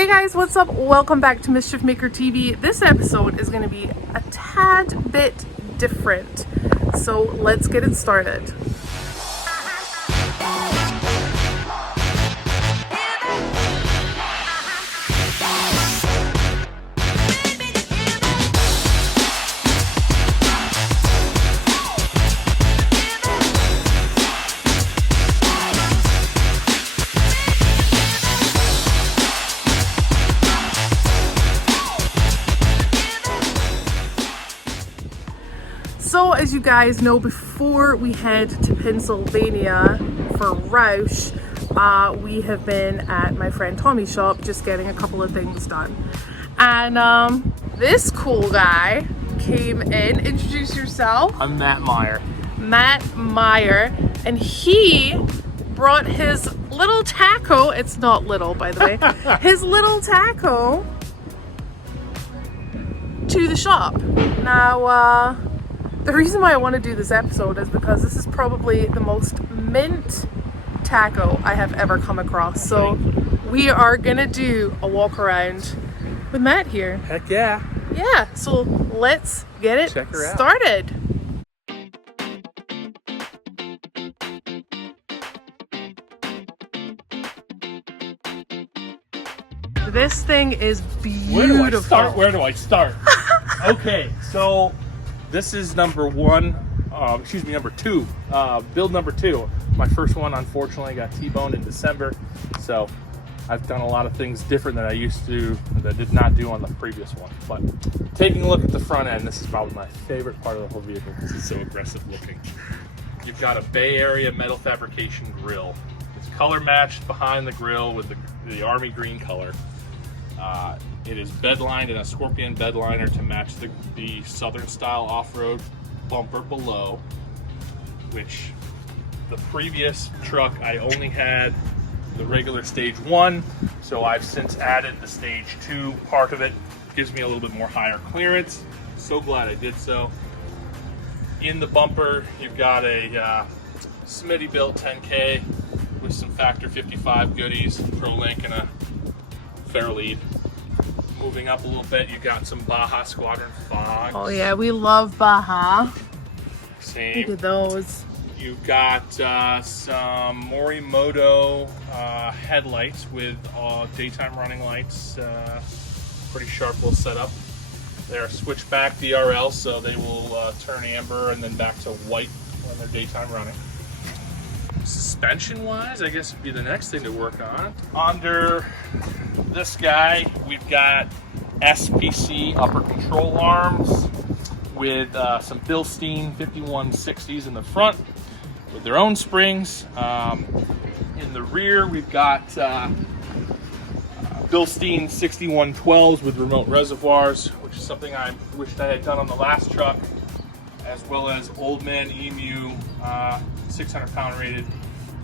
Hey guys, what's up? Welcome back to Mischief Maker TV. This episode is going to be a tad bit different, so let's get it started. So as you guys know, before we head to Pennsylvania for Roush, we have been at my friend Tommy's shop just getting a couple of things done. And this cool guy came in. Introduce yourself. I'm Matt Meyer. Matt Meyer. And he brought his little taco. It's not little, by the way. His little taco to the shop. Now, the reason why I want to do this episode is because this is probably the most mint taco I have ever come across. So we are gonna do a walk around with Matt here. Heck yeah. Yeah, so let's get it started. This thing is beautiful. Where do I start? Okay, so this is number two, build number two. My first one, unfortunately, got T-boned in December, so I've done a lot of things different than I used to, that I did not do on the previous one. But taking a look at the front end, this is probably my favorite part of the whole vehicle because it's so aggressive looking. You've got a Bay Area metal fabrication grille. It's color matched behind the grille with the army green color. It is bedlined in a Scorpion bed liner to match the Southern style off-road bumper below, which the previous truck I only had the regular stage 1, so I've since added the stage 2 part of it. Gives me a little bit more higher clearance. So glad I did so. In the bumper, you've got a Smitty built 10K with some Factor 55 goodies, Pro Link and a Fairlead. Moving up a little bit, you got some Baja Squadron fogs. Oh yeah, we love Baja. Same. Look at those. You've got some Morimoto headlights with daytime running lights. Pretty sharp little setup. They're switchback DRL, so they will turn amber and then back to white when they're daytime running. Suspension wise, I guess would be the next thing to work on. Under this guy, we've got SPC upper control arms with some Bilstein 5160s in the front with their own springs. In the rear, we've got Bilstein 6112s with remote reservoirs, which is something I wished I had done on the last truck, as well as Old Man Emu 600-pound rated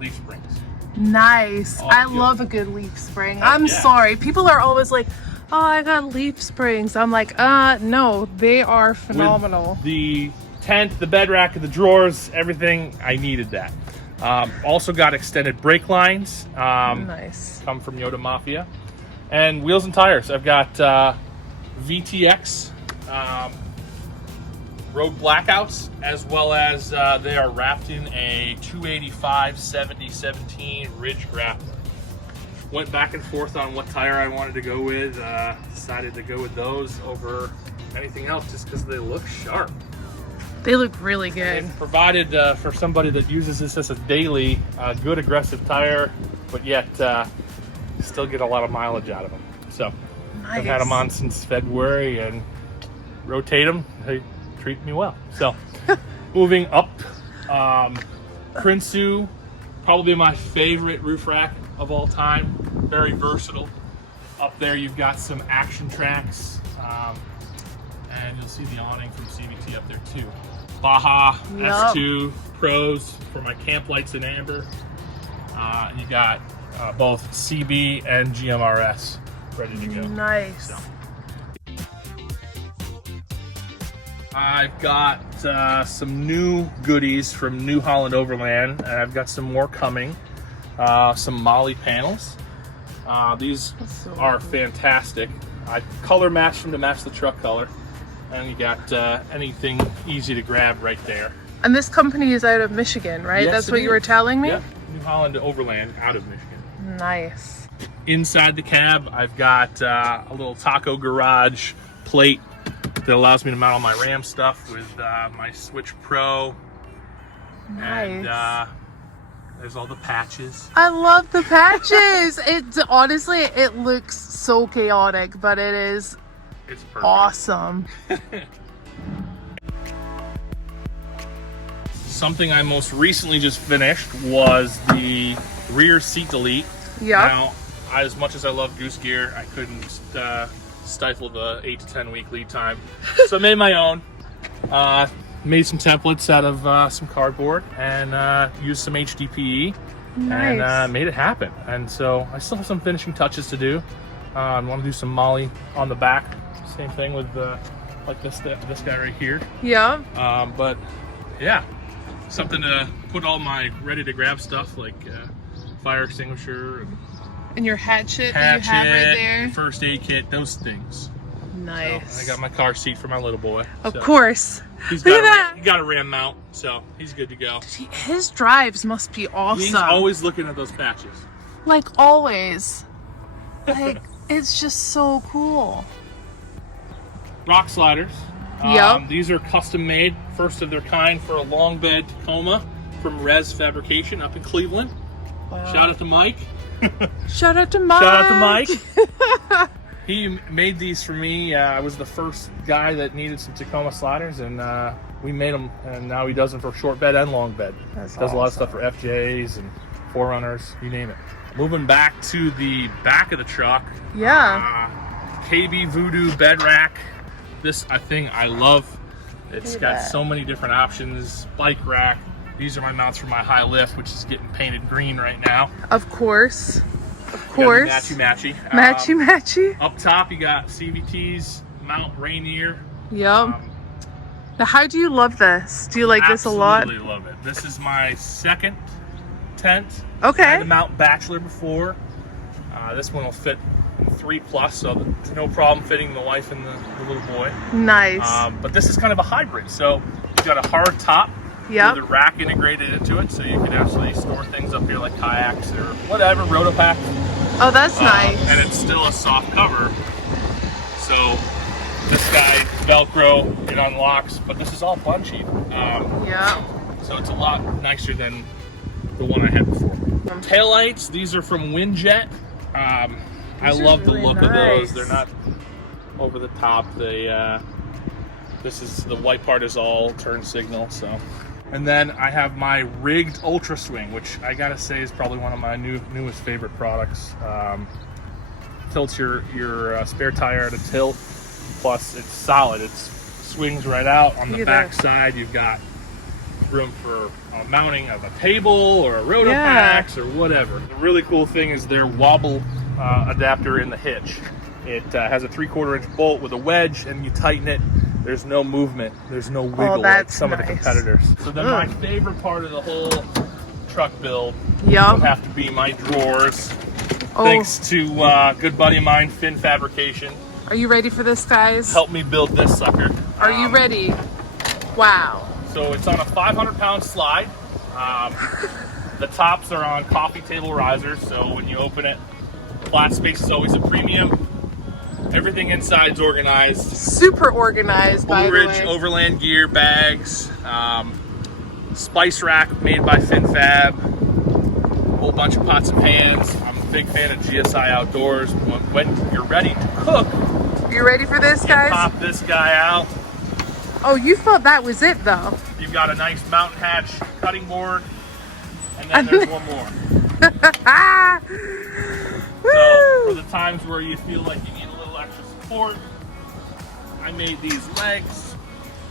leaf springs. Nice. I love a good leaf spring. I'm sorry. People are always like, oh, I got leaf springs. I'm like, no, they are phenomenal. With the tent, the bed rack, and the drawers, everything, I needed that. Also got extended brake lines. Nice. Come from Yoda Mafia. And wheels and tires. I've got VTX road blackouts, as well as they are wrapped in a 285 70-17 Ridge grappler. Went back and forth on what tire I wanted to go with. Decided to go with those over anything else just because they look sharp. They look really good. They've provided for somebody that uses this as a daily, good aggressive tire, but yet still get a lot of mileage out of them. So nice. I've had them on since February and rotate them. They treat me well. So moving up, Prinsu, probably my favorite roof rack of all time. Very versatile. Up there you've got some Action Tracks, and you'll see the awning from CVT up there too. Baja S2 Pros for my camp lights in amber. And you got both CB and GMRS ready to go. Nice. So. I've got some new goodies from New Holland Overland, and I've got some more coming. Some Molly panels. These So are cool. fantastic. I color matched them to match the truck color. And you got anything easy to grab right there. And this company is out of Michigan, right? Yes, That's it what you were is. telling me? Yep. New Holland Overland out of Michigan. Nice. Inside the cab, I've got a little taco garage plate that allows me to mount all my Ram stuff with my Switch Pro. Nice. And there's all the patches. I love the patches. Honestly, it looks so chaotic, but it is It's perfect. awesome. Something I most recently just finished was the rear seat delete. Yeah. Now, as much as I love Goose Gear, I couldn't stifle the 8 to 10 week lead time. So I made my own. Made some templates out of some cardboard and used some HDPE Nice. and made it happen. And so I still have some finishing touches to do. I want to do some Molly on the back. Same thing with like this guy right here. Yeah. But yeah, something to put all my ready to grab stuff like fire extinguisher And your hatchet and that you have right there. first aid kit, those things. Nice. So, I got my car seat for my little boy. Of so course. He's Look at got that. he got a Ram mount, so he's good to go. His drives must be awesome. He's always looking at those patches. Like always. Like it's just so cool. Rock sliders. Yep. These are custom made, first of their kind for a long bed Tacoma from Res Fabrication up in Cleveland. Wow. Shout out to Mike. Shout out to Mike. Shout out to Mike. He made these for me. I was the first guy that needed some Tacoma sliders, and we made them. And now he does them for short bed and long bed. That's Does a lot of awesome. stuff for FJs and 4Runners, you name it. Moving back to the back of the truck. Yeah. KB Voodoo Bedrack. This thing I love. It's Look at got that. so many different options. Bike rack. These are my mounts for my high lift, which is getting painted green right now. Of course. Of You course. got the matchy. Matchy matchy. Up top, you got CVT's Mount Rainier. Yep. Now, how do you love this? Do you like this a lot? Absolutely love it. This is my second tent. I Okay. had the Mount Bachelor before. This one will fit in 3+, so there's no problem fitting the wife and the little boy. Nice. But this is kind of a hybrid. So you've got a hard top Yep. with a rack integrated into it, so you can actually store things up here like kayaks or whatever, rotopack. Oh, that's nice. And it's still a soft cover. So this guy, Velcro, it unlocks, but this is all bunchy. Yeah. So it's a lot nicer than the one I had before. Taillights, these are from Windjet. I These are love the really look of nice. those. They're not over the top. They this is the white part is all turn signal. So, and then I have my rigged Ultra Swing, which I gotta say is probably one of my newest favorite products. Tilts your spare tire at a tilt. Plus, it's solid. It swings right out. On the Look at back that. side, you've got room for mounting of a table or a Rotopax or whatever. The really cool thing is their wobble adapter in the hitch. It has a 3/4 inch bolt with a wedge, and you tighten it. There's no movement. There's no wiggle like that's some of the nice. competitors. So then my favorite part of the whole truck build Yep. would have to be my drawers. Oh, Thanks to a good buddy of mine, Finn Fabrication, are you ready for this, guys? helped me build this sucker. Are you ready? Wow. So it's on a 500-pound slide. The tops are on coffee table risers, so when you open it, flat space is always a premium. Everything inside's organized. Super organized, by the Blue Ridge way. Overland gear bags, spice rack made by FinFab, whole bunch of pots and pans. I'm a big fan of GSI Outdoors. When you're ready to cook, You ready for this, guys? pop this guy out. Oh, you thought that was it, though. You've got a nice mountain hatch cutting board, and then there's one more. Ah! So for Woo! the times where you feel like you need a little extra support, I made these legs.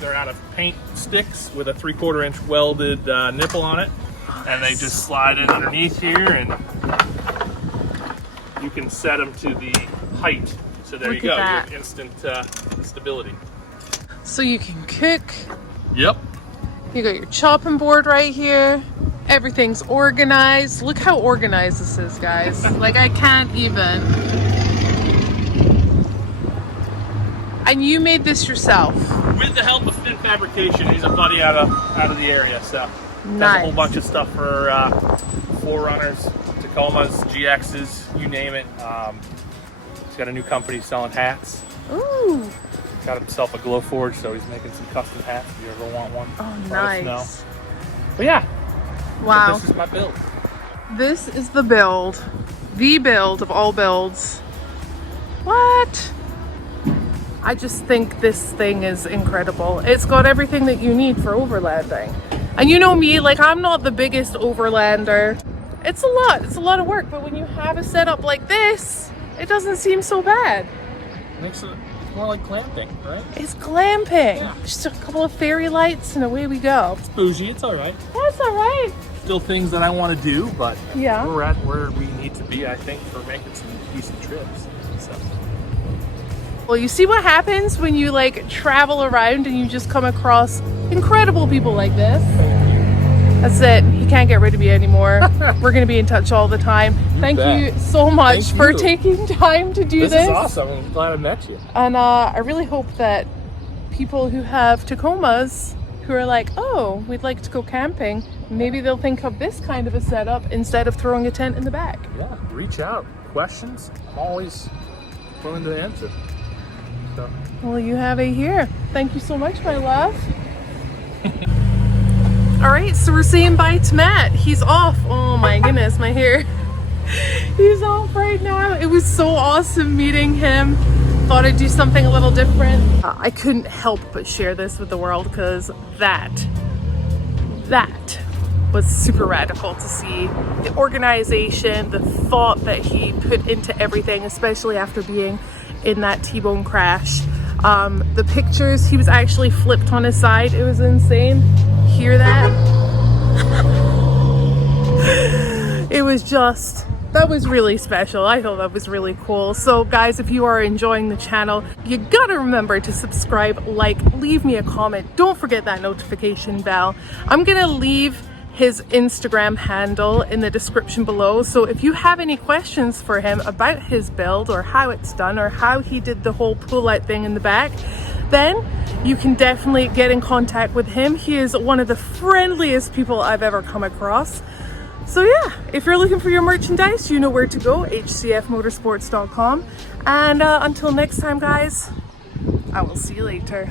They're out of paint sticks with a 3/4 inch welded nipple on it, and they just slide in underneath here, and you can set them to the height. So there Look you at go. You that. have instant stability. So you can cook. Yep. You got your chopping board right here. Everything's organized. Look how organized this is, guys. Like, I can't even. And you made this yourself? With the help of Fin Fabrication. He's a buddy out of the area, so Nice. does a whole bunch of stuff for 4Runners, Tacomas, GXs, you name it. He's got a new company selling hats. Ooh. Got himself a glow forge, so he's making some custom hats if you ever want one. Oh, let us nice. know. But yeah, Wow. this is my build. This is the build of all builds. What? I just think this thing is incredible. It's got everything that you need for overlanding. And you know me, like, I'm not the biggest overlander. It's a lot of work, but when you have a setup like this, it doesn't seem so bad. Makes it more like glamping, right? It's glamping. Yeah. Just a couple of fairy lights and away we go. It's bougie, it's all right. That's all right. Still things that I want to do, but Yeah. we're at where we need to be, I think, for making some decent trips. So. Well, you see what happens when you like travel around and you just come across incredible people like this. That's it. You can't get rid of me anymore. We're going to be in touch all the time. Thank you so much Thank for you. taking time to do this. This is awesome. I'm glad I met you. And I really hope that people who have Tacomas who are like, oh, we'd like to go camping, maybe they'll think of this kind of a setup instead of throwing a tent in the back. Yeah, reach out. Questions, I'm always willing to answer. So. Well, you have it here. Thank you so much, my love. All right, so we're saying bye to Matt. He's off. Oh my goodness, my hair. He's off right now. It was so awesome meeting him. Thought I'd do something a little different. I couldn't help but share this with the world because that was super radical to see. The organization, the thought that he put into everything, especially after being in that T-bone crash. The pictures, he was actually flipped on his side. It was insane. Hear that? It was just, that was really special. I thought that was really cool. So guys, if you are enjoying the channel, you gotta remember to subscribe, like, leave me a comment. Don't forget that notification bell. I'm gonna leave his Instagram handle in the description below. So if you have any questions for him about his build or how it's done or how he did the whole pull-out thing in the back, then you can definitely get in contact with him. He is one of the friendliest people I've ever come across. So yeah, if you're looking for your merchandise, you know where to go, hcfmotorsports.com. And until next time, guys, I will see you later.